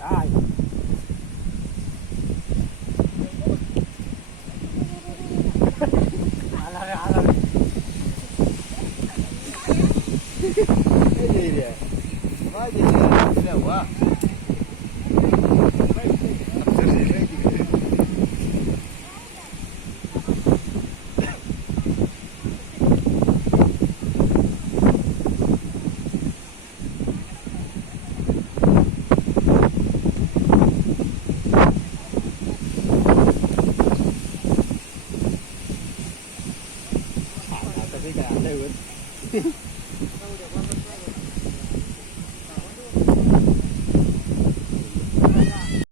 Ai. Cái gì vậy? Có gì vậy? Nhiều quá. Cái này đây